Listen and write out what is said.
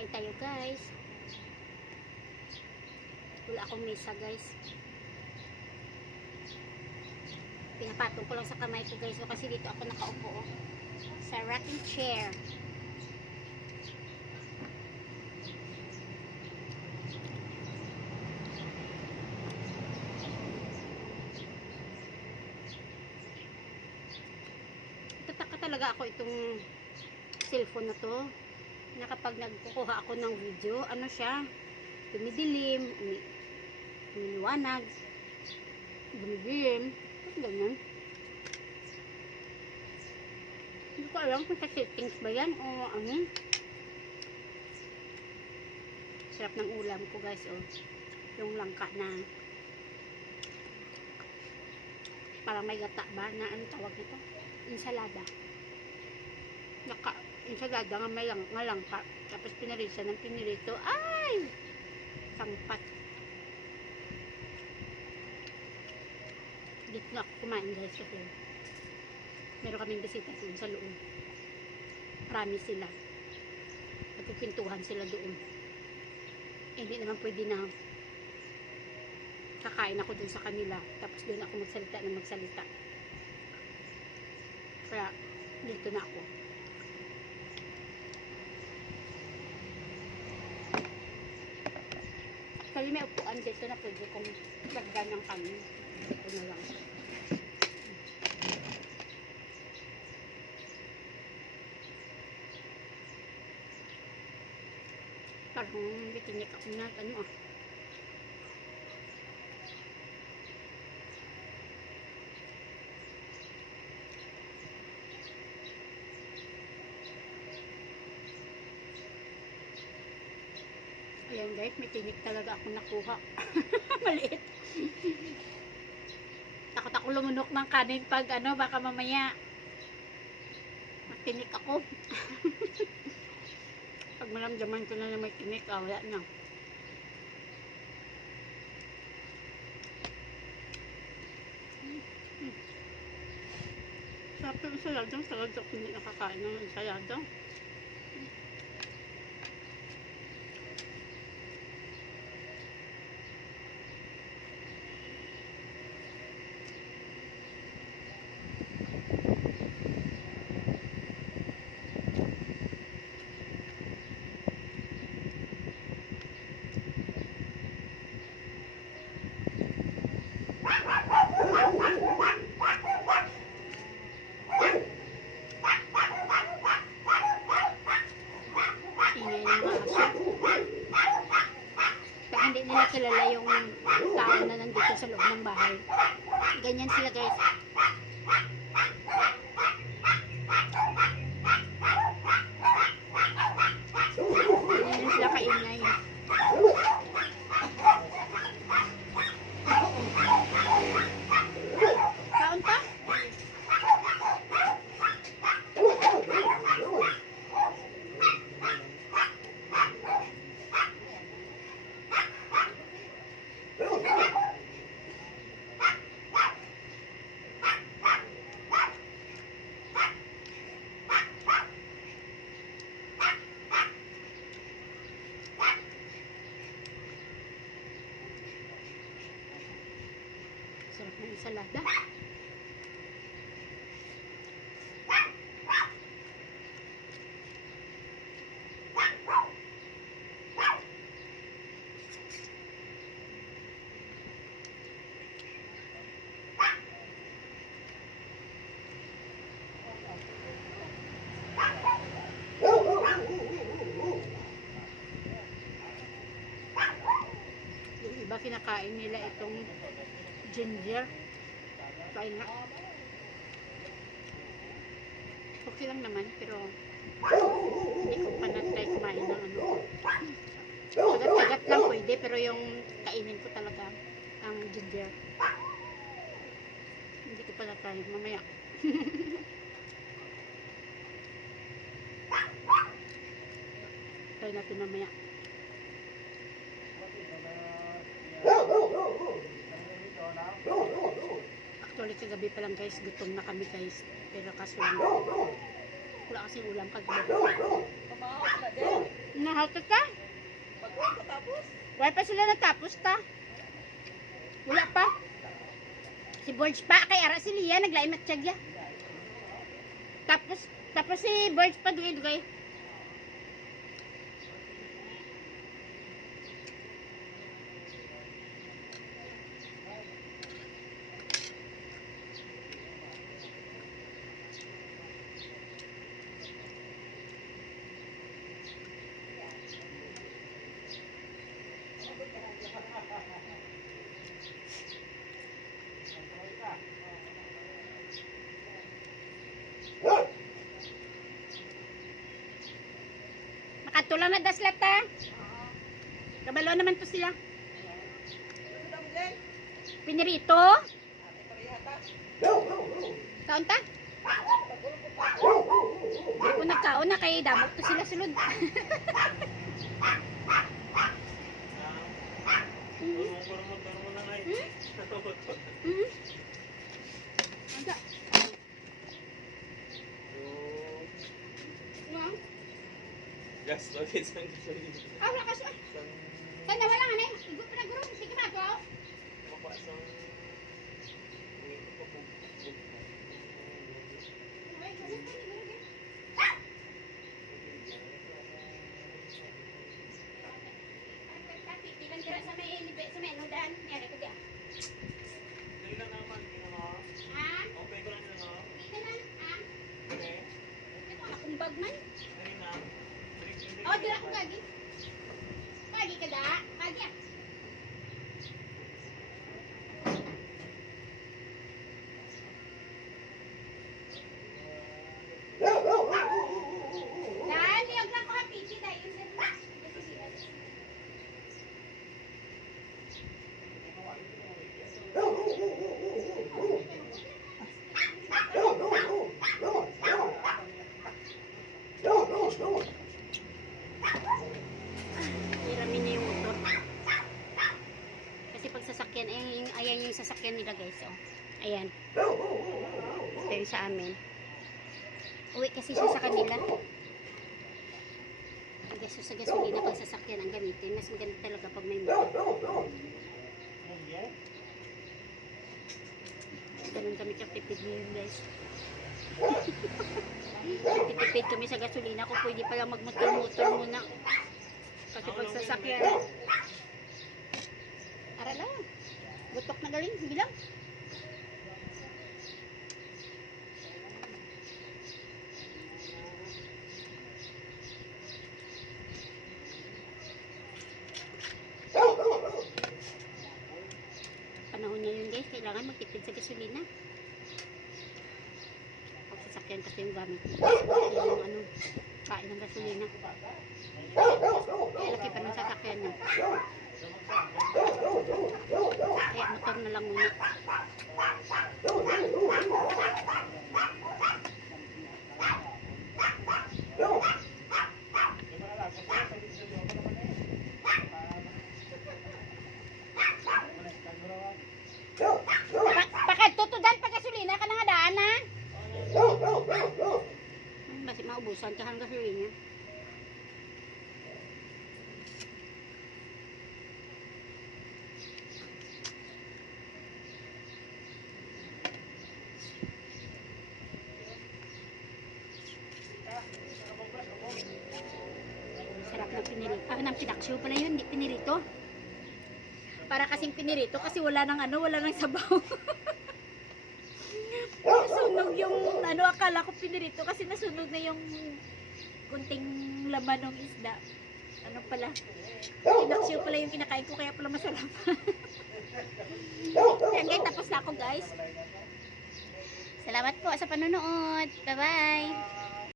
Kain tayo guys. Wala akong mesa guys. Pinapatong ko lang sa kamay ko guys. So, kasi dito ako nakaupo sa rocking chair. Tataka talaga ako itong cellphone na to. Na kapag nagkukuha ako ng video, ano siya, dumidilim, umiiwanag, dumidilim, ganyan. Hindi ko alam kung sa settings ba yan o ano. Sarap ng ulam ko guys, oh. Yung langka na parang may gata ba na ano tawag nito? Ensalada. Ensalada nga may langka. Tapos pinarisa ng pinirito. Ay! Sangpat. Dito na ako kumain guys kasi meron kaming bisita doon sa loob. Marami sila. Nagpipintuhan sila doon. Hindi naman pwede na kakain ako doon sa kanila. Tapos doon ako magsalita. Kaya dito na ako. Kasi may upuan dito na pwede kong lagyan ng kanin. Ito na lang. Parang bitinik ako na ano ah. Ayan guys, may tinik talaga ako nakuha. Maliit. Takot ako lumunok ng kanin pag ano, baka mamaya matinik ako. Pag maramdaman ko na may tinik, wala na. Sarap yung ensalada, sarap ako hindi nakakain ng ensalada. Hindi nila kilala yung tao na nandito sa loob ng bahay. Ganyan sila guys. Ganyan sila kaingay. Kaon pa? Sarap ng ensalada. Yung iba kinakain nila itong ginger. Kain nga. Okay lang naman, pero hindi ko pa na-try kumain ng ano. Kagat-kagat lang pwede, pero yung kainin ko talaga ang ginger. Hindi ko pa na-try. Mamaya. Try natin mamaya. Actually kagabi pa lang guys, gutom na kami guys, pero kaso lang Wala kasing ulam kagabi. Pamahos na din. Nahautot ka? Pag-uwi ko tapos. Wala pa sila natapos ta. Wala pa. Si Borge pa, kay ara si Lia, naglain matsyagya. Tapos si Borge pa dugay-dugay. Makatulang na daslat ta. Kabalo naman to sila. Ano daw din? Pinirito. Ate parihata. Kaon ta? Di ko nagkaon na kay damot to sila sulod. Ada. Wow. Gas ulit sa gasolina. Ah, wala kasi. Sana wala nga na eh. Igo pa na guro. Sige ba ako? Mapasang Ilang tira sa may nudan. Yari ko diya. Dali lang naman, Ha? okay ko lang na. Hindi naman. Ha? Okay. Ito akong bag man. Dali na. Oh, dira ko gagi. Pagi ka da. Pagi ah. Dan, niyog lang ko hapiti dahil yun din. Hiramin niya yung motor. Kasi pag sasakyan, ayan yung sasakyan nila guys. Oh. Ayan. Ito yung sa amin. Uwi kasi siya sa kanila. Gaso sa gasolina pag sasakyan ang gamitin. Mas maganda talaga pag may motor. Ganun kami katipid ngayon guys. Tipid kami sa gasolina kung pwede pala magmotor-motor muna. Kasi pag sasakyan. Ara lang. Butok na galing. Bilang. Panahon niya yun guys. Kailangan magtipid sa gasolina. Pag sasakyan kasi yung gamit niya. Yung ano, kain ng gasolina. Kaya laki pa ng sasakyan niya. Kaya motor na lang muna. Pakatutudan pa gasolina ka na nga daan ha. Kasi maubusan ka ng gasolina. Sarap ng pinirito. Ah, ng pinaksyo pala yun, hindi pinirito. Para kasing pinirito kasi wala nang ano, wala nang sabaw. Nasunog yung ano, akala ko pinirito kasi nasunog na yung kunting laman ng isda. Ano pala? Pinaksyo pala yung kinakain ko kaya pala masarap. Yan guys, tapos na ako guys. Salamat po sa panonood. Bye bye.